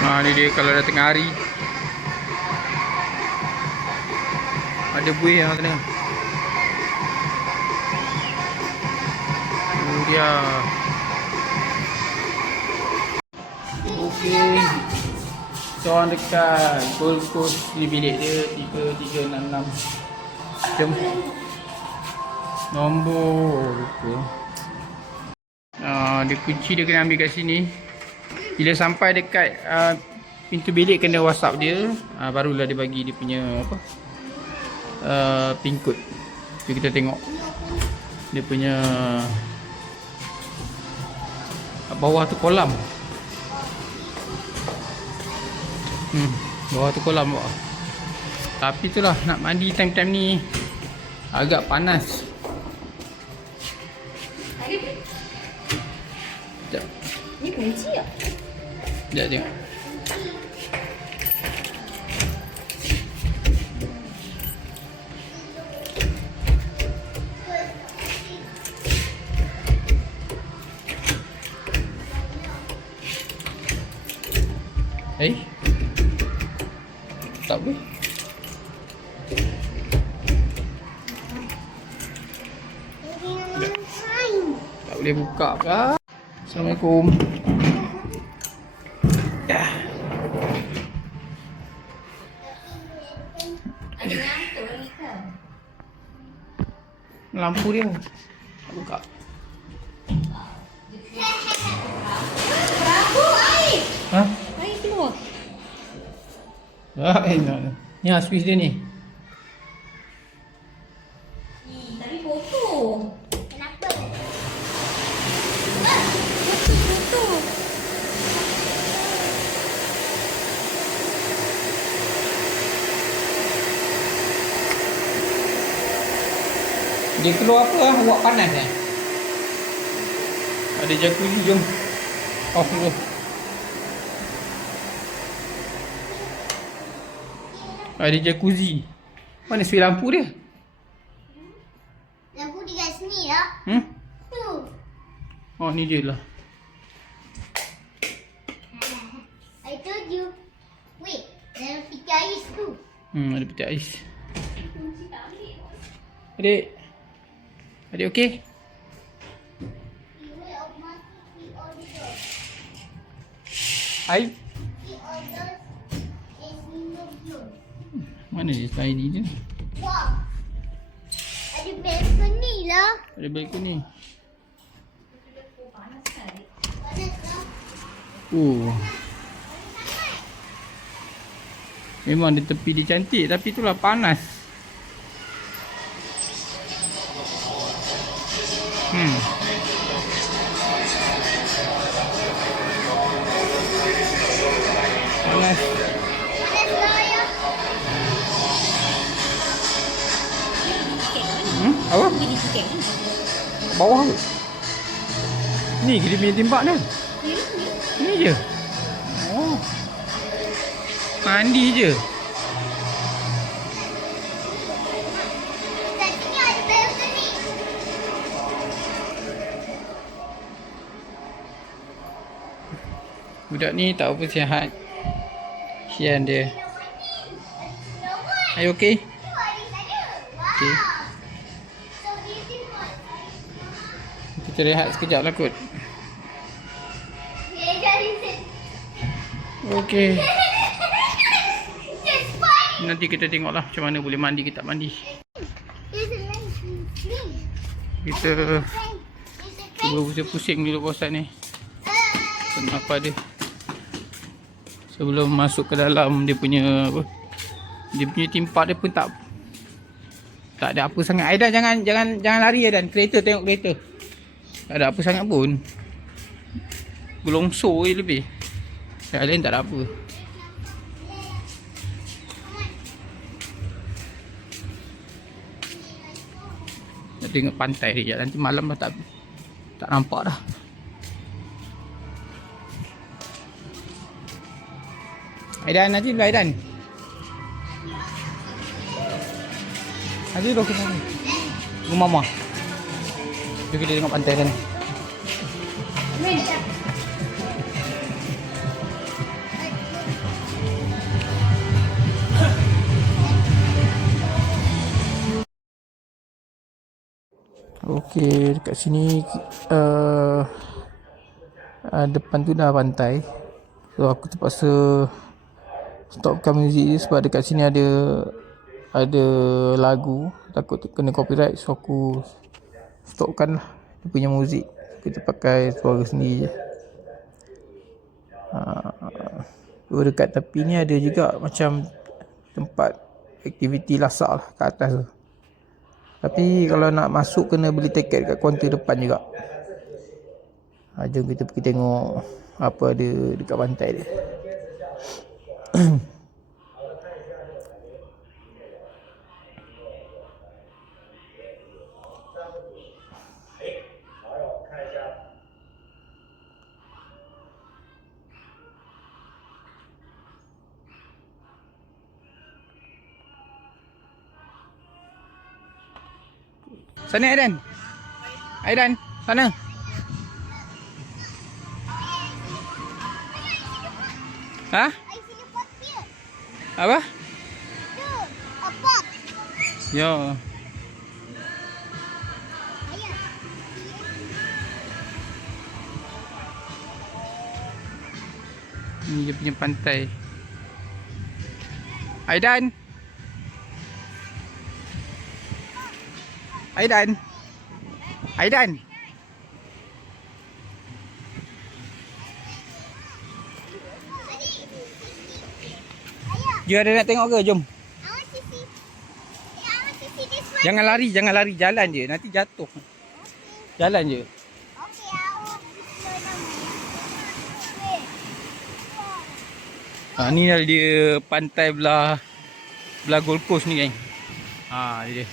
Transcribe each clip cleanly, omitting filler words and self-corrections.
Ni dia kalau dah tengah hari. Ada buih yang kena. Ini dia. Okey. Soal dekat Gold Coast ni bilik dia 3366. Jom. Nombor lupa. Dia kunci dia kena ambil kat sini. Bila sampai dekat pintu bilik kena WhatsApp dia, barulah dia bagi dia punya apa? PIN code. Jom kita tengok dia punya bawah tu kolam. Bawah tu kolam bawah. Tapi itulah nak mandi time-time ni agak panas. Sekejap. Ni kunci tak? Sekejap tengok. Tak boleh. Tak boleh buka kah? Assalamualaikum. Ya. Lampu dia. Tak buka. Ha? Air keluar. Enak. Ni switch dia ni. Tapi foto. Kenapa? Foto. Dia keluar apa lah? Awak panas eh? Ada jacuzzi, jom. Off dulu. Ada jacuzzi. Mana switch lampu dia? Lampu di kat sini lah. Tu. Oh, ni dia lah. I told you. Wait, dalam peti ais tu. Ada peti ais. Adik. Adik okey? Hai. Mana dia slide dia? Wah. Ada balcony lah. Ada balcony. Panas lah. Memang dia tepi dia cantik, tapi itulah panas. Panas. Panas lah ya. Apa? Pergi tiket ni. Bawah tu. Ni dia punya tembak ni. Ni je. Oh. Mandi je. Kat sini ada balcony. Budak ni tak apa sihat. Kesian dia. Are you okay? Tu ada sana. Wow. Okay. So this is what. Kita rehat sekejap lah kot. Yeah, jadi set. Okay. Just funny. Nanti kita tengoklah macam mana boleh mandi ke tak mandi. There's a nice tree. Kita There's a cuba pusing-pusing dulu kawasan ni. Kenapa dia? Sebelum masuk ke dalam dia punya apa? Dia punya timpak dia pun tak ada apa sangat. Aidan jangan lari Aidan. Kereta, tengok kereta. Tak ada apa sangat pun. Gelongsor je lebih. Yang lain tak ada apa. Nak tengok pantai dia. Nanti malam dah tak nampak dah. Aidan, nanti dulu Aidan. Nanti dulu ke sana. Rumah Mama. Jom kita tengok pantai sana. Okey, dekat sini depan tu dah pantai. So aku terpaksa stopkan muzik ni sebab dekat sini ada lagu, takut kena copyright, so aku stopkan lah dia punya muzik. Kita pakai suara sendiri je. Dekat tepi ni ada juga macam tempat aktiviti lasak lah kat atas tu. Tapi kalau nak masuk kena beli tiket kat kaunter depan juga. Jom kita pergi tengok apa ada dekat pantai dia. Sana Aidan. Aidan, sana. Ha? I see the pot here. Apa? Tu, a pot. Yo. Ayah. Ni dia punya pantai. Aidan. Aidan. Aidan. You ada nak tengok ke? Jom. I want to see. I want to see this one. Jangan lari, jangan lari. Jalan je. Nanti jatuh. Jalan je. Okay, I want to slow down. Wait. Ni dah dia pantai belah Gold Coast ni geng. Dia.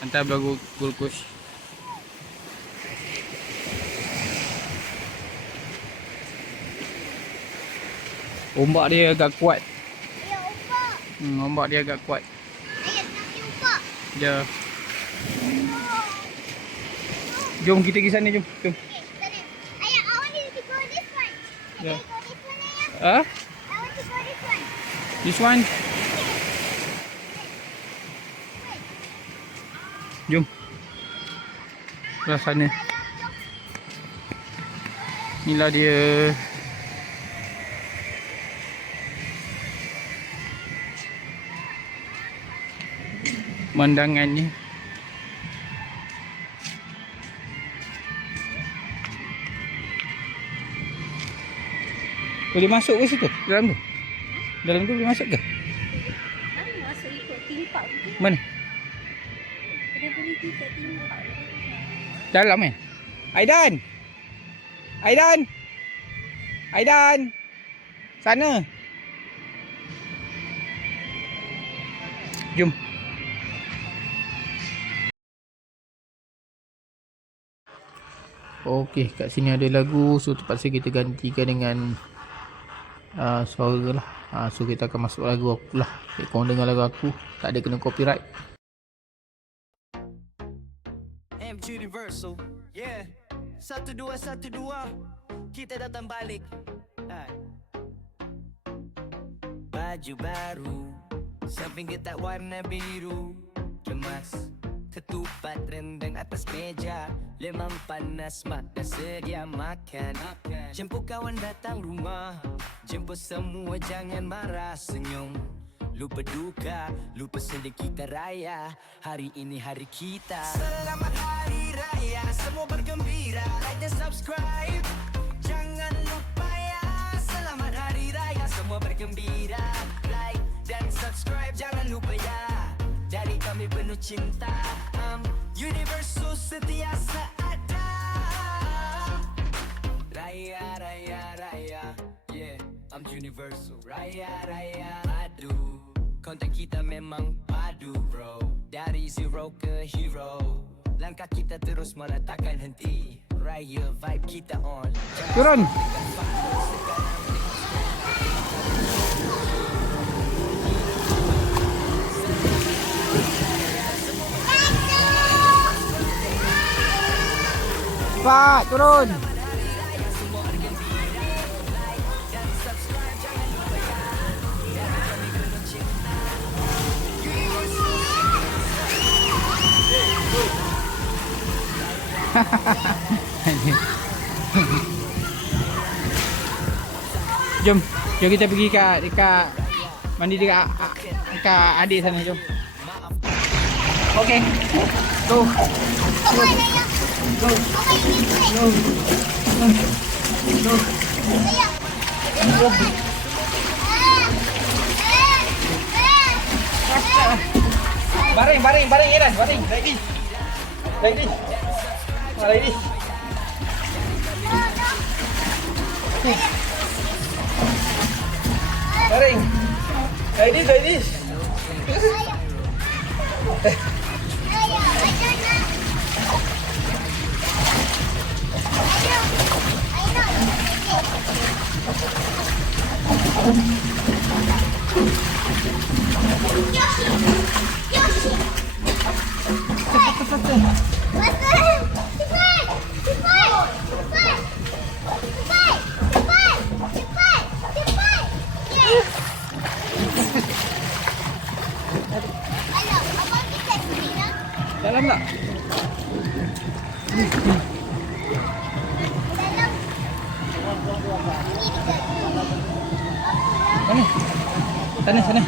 Pantai belah Gold Coast. Ombak dia agak kuat. Ayah, ombak. Ombak dia agak kuat. Ayah, nak ombak. Ya. Jom kita pergi sana, jom. Okay, sana. Ayah, I want to go this one. Ya. Can I go this one, Ayah? Ah? I want to go this one. This one. Jom. Belah sana. Inilah dia. Pemandangannya. Boleh masuk ke situ? Dalam tu? Dalam tu boleh masuk ke? Mana masuk ikut timpak tu? Mana? Kena beli tiket timpak. Dalam kan? Aidan! Aidan! Aidan! Sana! Jom. Okey, kat sini ada lagu, so terpaksa kita gantikan dengan suara lah. So kita akan masuk lagu aku lah. Korang dengar lagu aku, tak ada kena copyright. Universal, yeah. 1212, kita datang balik. Baju baru, samping kita warna biru. Kemas, ketupat rendang atas meja. Lemang panas, mak dah sedia makan. Jemput kawan datang rumah, jemput semua jangan marah. Senyum, lupa duka, lupa sedih kita raya. Hari ini hari kita. Selamat hari raya, semua bergembira. Like dan subscribe, jangan lupa ya. Selamat hari raya, semua bergembira. Like dan subscribe, jangan lupa ya. Dari kami penuh cinta, Universal sentiasa ada. Raya, raya, raya, yeah, I'm Universal. Raya, raya, padu. Konten kita memang padu, bro. Dari zero ke hero, langkah kita terus malah takkan henti. Raya vibe kita on. Turun! Cepat, turun! Jom kita pergi dekat mandi dekat adik sana, jom. Okay. Go. Papa ada yang. Go. Papa ini Go. Go. Go. Baring Eran, baring. Lagi. Lagi. Baring. Lagi. Dalam tak? Mana? Sana.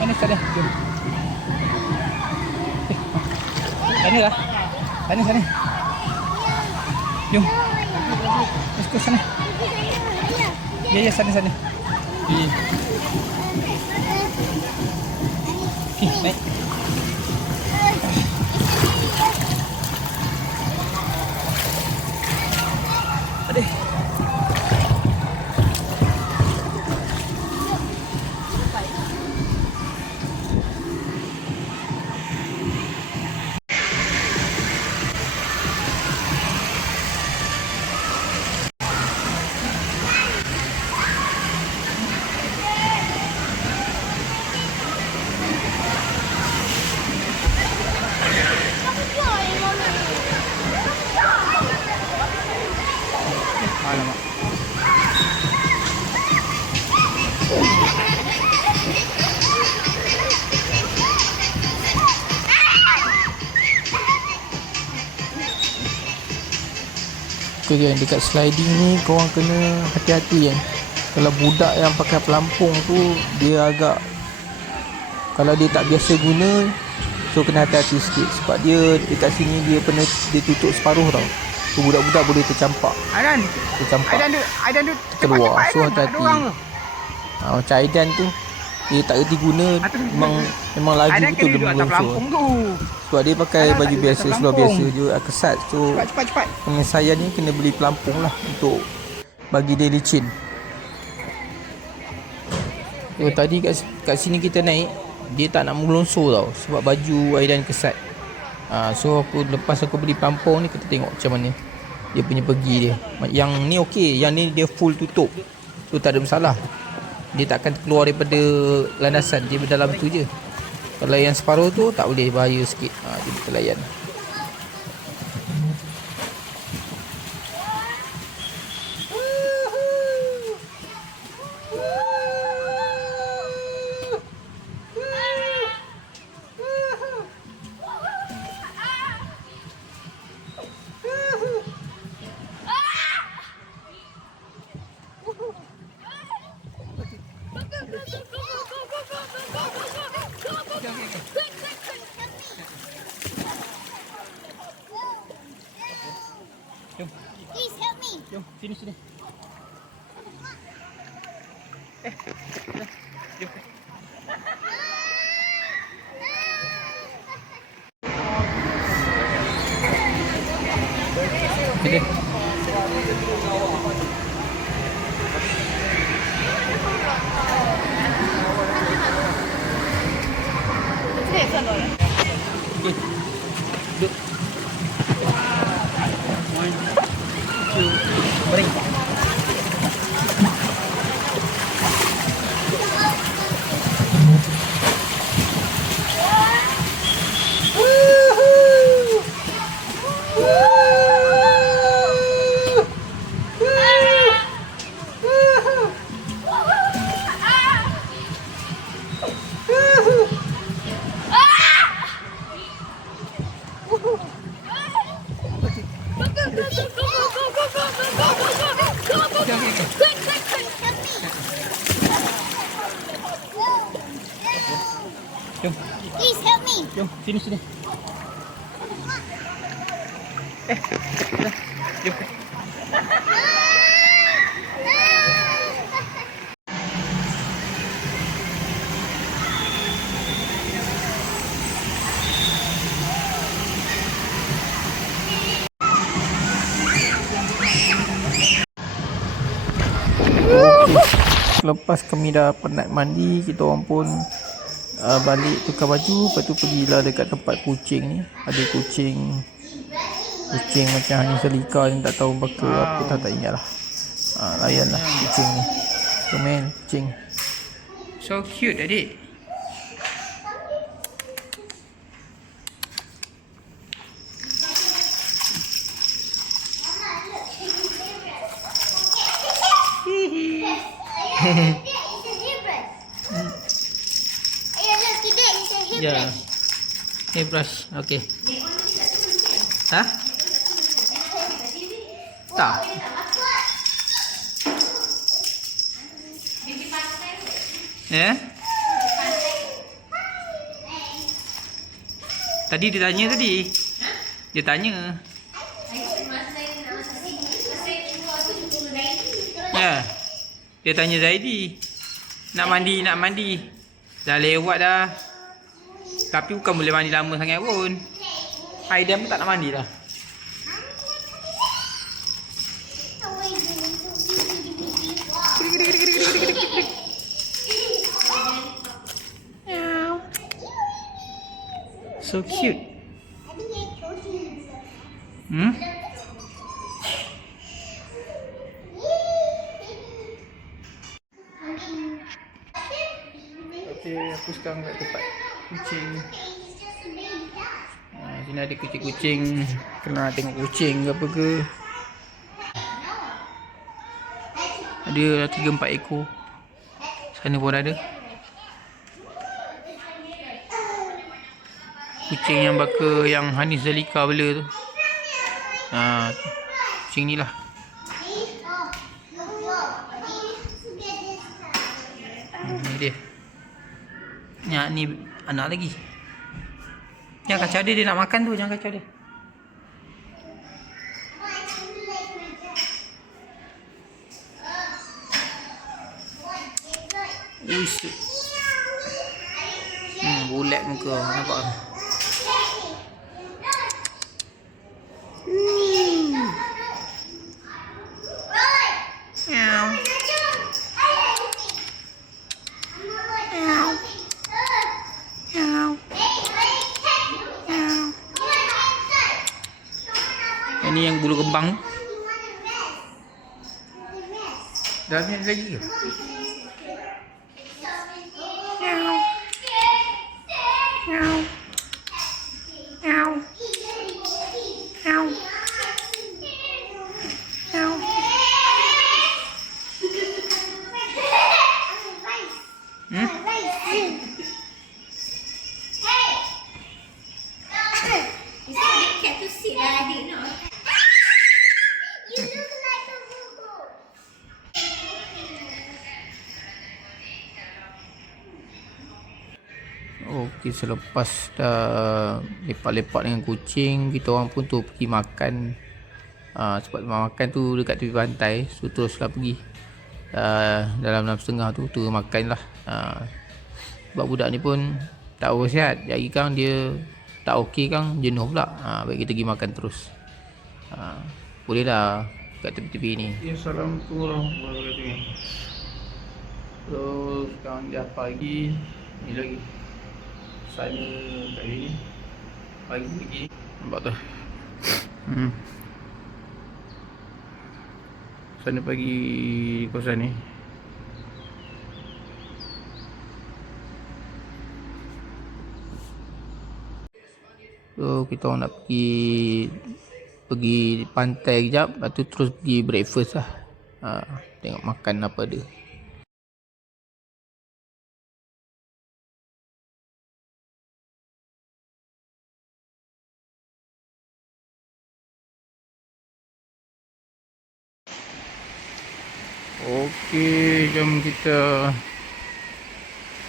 Mana sana? Jom. Sana lah. Sana. Jom. Let's go sana. Ya, sana. Ya. Okay, naik. Aduh. Alamak. Okay kan, dekat sliding ni korang kena hati-hati kan. Kalau budak yang pakai pelampung tu, dia agak, kalau dia tak biasa guna, so kena hati-hati sikit. Sebab dia dekat sini dia tutup separuh tau. So budak-budak boleh tercampak. Tercampak keluar. So hati-hati. Macam Aidan tu, dia tak reti guna, memang laju betul dia melonsor. Sebab dia pakai baju biasa, seluar biasa je, kesat. So Cepat. penyelesaian ni kena beli pelampung lah untuk bagi dia licin. So tadi kat sini kita naik, dia tak nak melonsor tau, sebab baju Aidan kesat. So lepas aku beli pelampung ni, kita tengok macam mana dia punya pergi dia. Yang ni okey, yang ni dia full tutup, so tak ada masalah. Dia takkan keluar daripada landasan, dia dalam tu je. Kalau yang separuh tu tak boleh, bahaya sikit. Dia terlayan. Please help me. Jom, sini. Jom. Sini. Okay. Duduk. 1, 2, baring. Okay, okay, okay. Quick, quick, quick, help me. Jom, Please help me. jom. Sini, sini. Dah, jom. Okey. Lepas kami dah penat mandi, kita orang pun balik tukar baju. Lepas tu pergilah dekat tempat kucing ni. Ada kucing macam Hani Selika ni, tak tahu baka apa, tak ingat lah. Layan lah kucing ni. Comel kucing. So cute adik. It's a hairbrush. Ayah, look, today it's a hairbrush. Ya. Hairbrush. Okey. Hah? Tak. Ya? Tadi dia tanya tadi. Dia tanya. Ya. Dia tanya Zaidi. Nak mandi. Dah lewat dah. Tapi bukan boleh mandi lama sangat pun. Aida pun tak nak mandi dah. So cute. Hmm? Okay, aku sekarang kat tempat kucing. Sini ada kucing-kucing. Kena tengok kucing ke apa ke. Ada 3-4 ekor. Sana pun ada. Kucing yang baka yang Hani Selika bela tu. Kucing ni lah. Ni dia. Ni anak lagi. Jangan kacau dia nak makan tu, jangan kacau dia. Uish. Bulat muka, nampak tak? Meow. Ini yang bulu kembang. Dah ada lagi ke? It's a big cat to sit lah adik nak. You look like a boo-boo. Okey, selepas dah lepak-lepak dengan kucing, kita orang pun tu pergi makan. Sebab makan tu dekat tepi pantai, so teruslah pergi. Dalam 6.30 tu makan lah. Sebab budak ni pun tak bersihat. Jadi kan dia tak okey kan, jenuh pula. Baik kita pergi makan terus. Boleh dah kat tepi-tepi ni. Assalamualaikum warahmatullahi wabarakatuh. So sekarang dah pagi. Ni lagi sana kat sini. Pagi lagi. Nampak tu. Sana pagi kawasan ni. So kita orang nak pergi pantai kejap, lepas tu terus pergi breakfast lah. Tengok makan apa ada. Okey, jom kita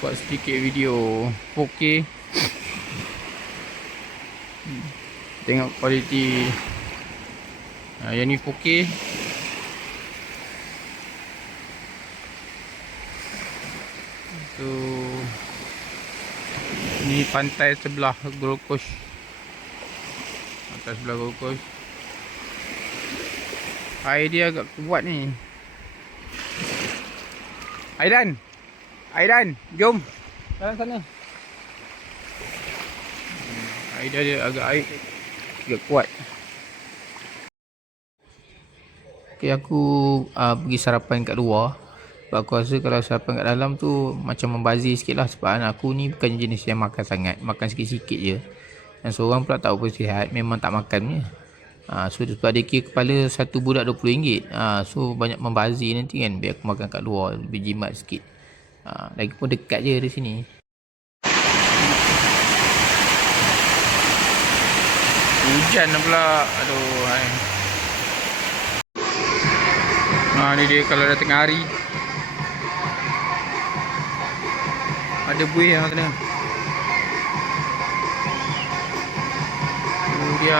buat sedikit video 4K. Tengok kualiti. Yang ni 4K. So ni pantai sebelah Gold Coast. Pantai sebelah Gold Coast. Air dia agak kuat ni. Aidan, jom. Sekarang sana. Air dia agak kuat. Okay, aku pergi sarapan kat luar. Sebab aku rasa kalau sarapan kat dalam tu macam membazir sikit lah. Sebab aku ni bukan jenis yang makan sangat. Makan sikit-sikit je. Dan seorang pula tak apa sihat, memang tak makan je. So sebab dia kira kepala satu budak RM20. So banyak membazir nanti kan. Biar aku makan kat luar, lebih jimat sikit. Lagipun dekat je dari sini. Hujan pula. Aduh hai. Ni dia kalau dah tengah hari. Ada buih yang kena. Dia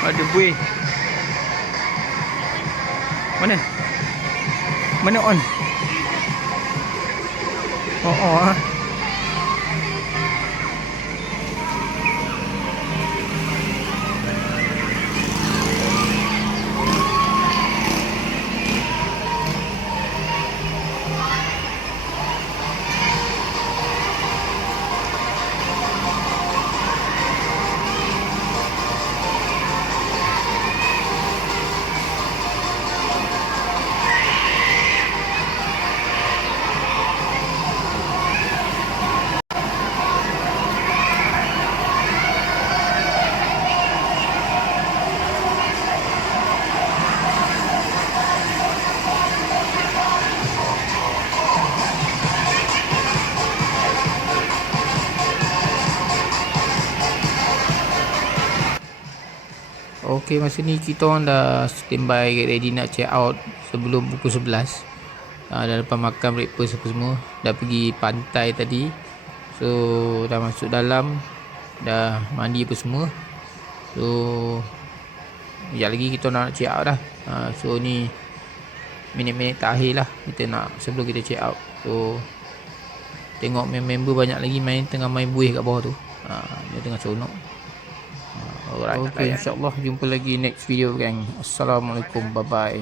ada buih. Mana on? Oh. Okey, masa ni kita orang dah standby get ready nak check out sebelum pukul 11. Dah lepas makan breakfast apa semua. Dah pergi pantai tadi. So dah masuk dalam. Dah mandi apa semua. So sekejap lagi kita nak check out dah. So ni minit-minit terakhir lah kita nak sebelum kita check out. So tengok member banyak lagi tengah main buih kat bawah tu. Dia tengah seronok. Alright, okay, insyaAllah jumpa lagi next video gang. Assalamualaikum, bye bye.